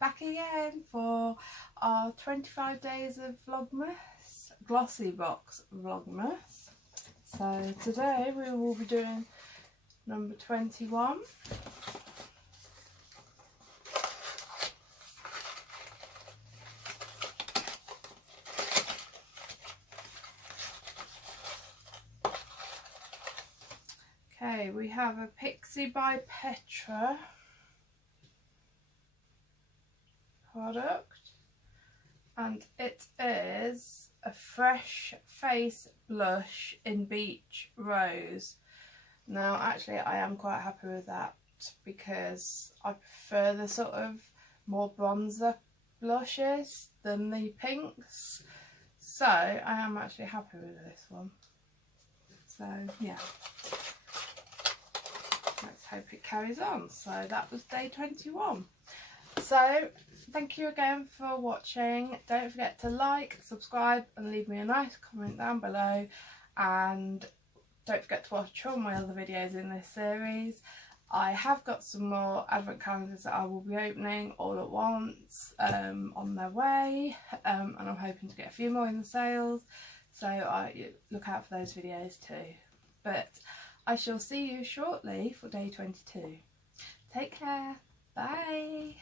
back again for our 25 days of VlogMas, GlossyBox VlogMas. So today we will be doing number 21. Okay, we have a Pixie by Petra product, and it is a fresh face blush in Beach Rose. Now actually I am quite happy with that because I prefer the sort of more bronzer blushes than the pinks, so I am actually happy with this one. So yeah, let's hope it carries on. So that was day 21. So thank you again for watching. Don't forget to like, subscribe and leave me a nice comment down below, and don't forget to watch all my other videos in this series. I have got some more advent calendars that I will be opening all at once on their way, and I'm hoping to get a few more in the sales, so look out for those videos too. But I shall see you shortly for day 22. Take care. Bye.